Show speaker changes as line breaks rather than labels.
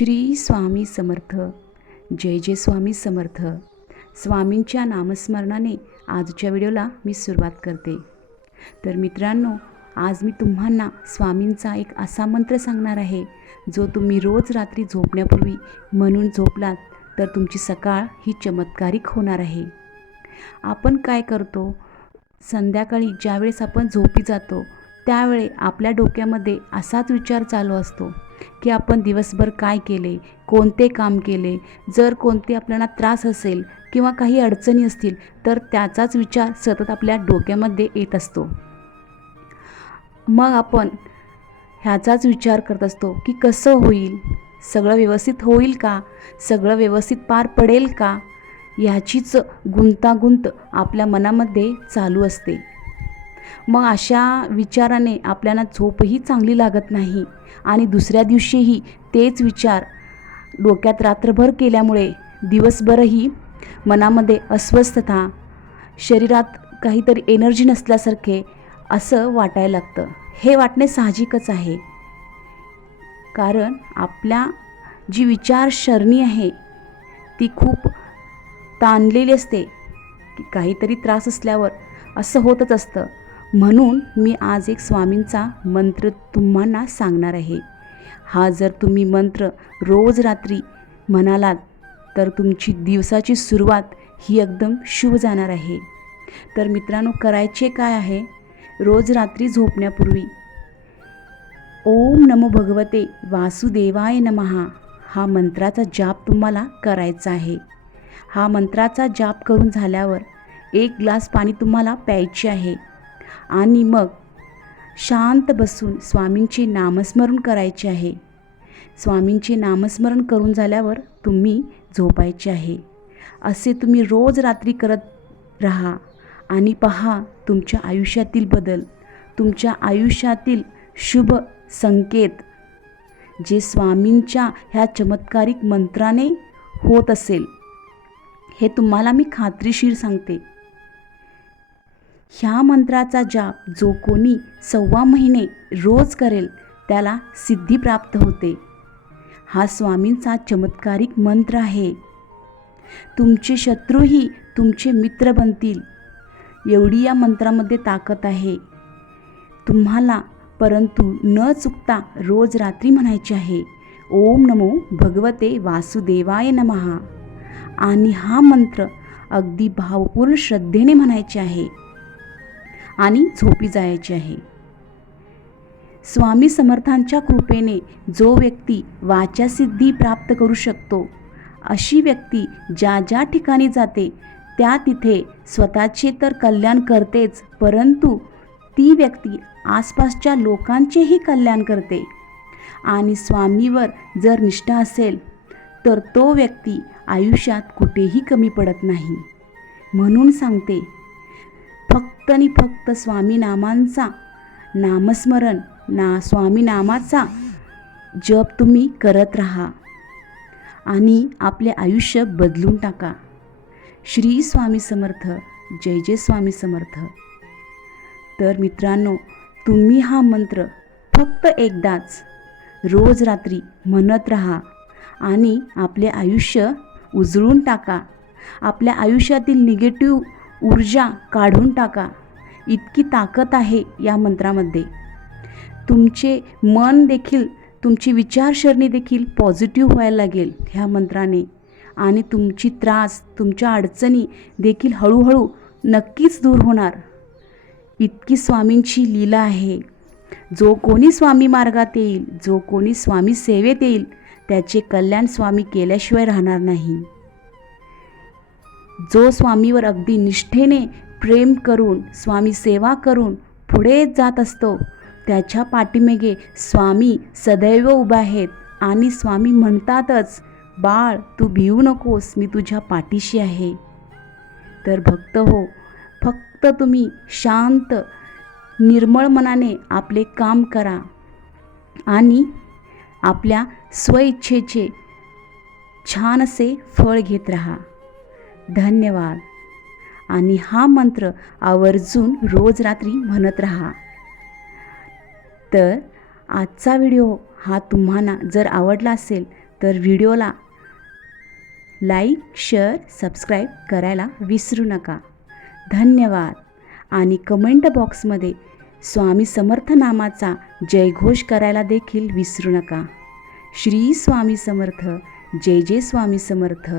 श्री स्वामी समर्थ. जय जय स्वामी समर्थ. स्वामींच्या नामस्मरणाने आजच्या व्हिडिओला मी सुरुवात करते. तर मित्रांनो आज मी तुम्हाला स्वामींचा एक असा मंत्र सांगणार आहे जो तुम्ही रोज रात्री झोपण्यापूर्वी म्हणून झोपलात तर तुमची सकाळ ही चमत्कारिक होणार आहे. आपण काय करतो? संध्याकाळी ज्यावेळेस आपण झोपी जातो त्यावेळी आपल्या डोक्यामध्ये असाच विचार चालू असतो की आपण दिवसभर काय केले कोणते काम केले जर कोणते आपल्याला त्रास असेल किंवा काही अडचणी असतील तर त्याचाच विचार सतत आपल्या डोक्यामध्ये येत असतो. मग आपण ह्याचाच विचार करत असतो की कसं होईल? सगळं व्यवस्थित होईल का? सगळं व्यवस्थित पार पडेल का? ह्याचीच गुंतागुंत आपल्या मनामध्ये चालू असते. मग अशा विचाराने आपल्याला झोपही चांगली लागत नाही. आणि दुसऱ्या दिवशीही तेच विचार डोक्यात रात्रभर केल्यामुळे दिवसभरही मनामध्ये अस्वस्थता शरीरात काहीतरी एनर्जी नसल्यासारखे असं वाटायला लागतं. हे वाटणे साहजिकच आहे. कारण आपल्या जी विचारसरणी आहे ती खूप ताणलेली असते. की काहीतरी त्रास असल्यावर असं होतच असतं. म्हणून मी आज एक स्वामींचा मंत्र तुम्हाला सांगणार आहे. हा जर तुम्ही मंत्र रोज रात्री म्हणालात तर तुमची दिवसाची सुरुवात ही एकदम शुभ जाणार आहे. तर मित्रांनो करायचे काय आहे? रोज रात्री झोपण्यापूर्वी ओम नमो भगवते वासुदेवाय नमहा हा मंत्राचा जाप तुम्हाला करायचा आहे. हा मंत्राचा जाप करून झाल्यावर एक ग्लास पाणी तुम्हाला प्यायचे आहे. आणि मग शांत बसून स्वामींचे नामस्मरण करायचे आहे. स्वामींचे नामस्मरण करून झाल्यावर तुम्ही झोपायचे आहे. असे तुम्ही रोज रात्री करत राहा आणि पहा तुमच्या आयुष्यातील बदल तुमच्या आयुष्यातील शुभ संकेत जे स्वामींच्या ह्या चमत्कारिक मंत्राने होत असेल हे तुम्हाला मी खात्रीशीर सांगते. ह्या मंत्राचा जाप जो कोणी सव्वा महिने रोज करेल त्याला सिद्धी प्राप्त होते. हा स्वामींचा चमत्कारिक मंत्र आहे. तुमचे शत्रूही तुमचे मित्र बनतील. एवढी या मंत्रामध्ये ताकद आहे. तुम्हाला परंतु न चुकता रोज रात्री म्हणायचे आहे ओम नमो भगवते वासुदेवाय नमहा आणि हा मंत्र अगदी भावपूर्ण श्रद्धेने म्हणायचे आहे. आणि झोपी जायचे आहे. स्वामी समर्थांच्या कृपेने जो व्यक्ती वाचासिद्धी प्राप्त करू शकतो अशी व्यक्ती ज्या ज्या ठिकाणी जाते त्या तिथे स्वतःचे तर कल्याण करतेच परंतु ती व्यक्ती आसपासच्या लोकांचेही कल्याण करते. आणि स्वामीवर जर निष्ठा असेल तर तो व्यक्ती आयुष्यात कुठेही कमी पडत नाही. म्हणून सांगते फक्त आणि फक्त स्वामीनामांचा नामस्मरण ना स्वामीनामाचा जप तुम्ही करत राहा आणि आपले आयुष्य बदलून टाका. श्री स्वामी समर्थ जय जय स्वामी समर्थ. तर मित्रांनो तुम्ही हा मंत्र फक्त एकदाच रोज रात्री म्हणत राहा आणि आपले आयुष्य उजळून टाका. आपल्या आयुष्यातील निगेटिव्ह ऊर्जा काढून टाका. इतकी ताकद आहे या मंत्रामध्ये. तुमचे मन देखील तुमची विचारसरणी देखील पॉझिटिव्ह व्हायला लागेल ह्या मंत्राने. आणि तुमची त्रास तुमच्या अडचणी देखील हळूहळू नक्कीच दूर होणार. इतकी स्वामींची लीला आहे. जो कोणी स्वामी मार्गात येईल जो कोणी स्वामी सेवेत येईल त्याचे कल्याण स्वामी केल्याशिवाय राहणार नाही. जो स्वामीवर अगदी निष्ठेने प्रेम करून स्वामी सेवा करून पुढे जात असतो. त्याच्या पाठीमागे स्वामी सदैव उभे आहेत आणि स्वामी म्हणतातच बाळ तू भिवू नकोस मी तुझ्या पाठीशी आहे. तर भक्त हो फक्त तुम्ही शांत निर्मळ मनाने आपले काम करा आणि आपल्या स्वइच्छेचे छान असे फळ घेत राहा. धन्यवाद. आणि हा मंत्र आवर्जून रोज रात्री म्हणत राहा. तर आजचा व्हिडिओ हा तुम्हाला जर आवडला असेल तर व्हिडिओला लाईक शेअर सबस्क्राईब करायला विसरू नका. धन्यवाद. आणि कमेंट बॉक्समध्ये स्वामी समर्थ नामाचा जयघोष करायला देखील विसरू नका. श्री स्वामी समर्थ. जय जय स्वामी समर्थ.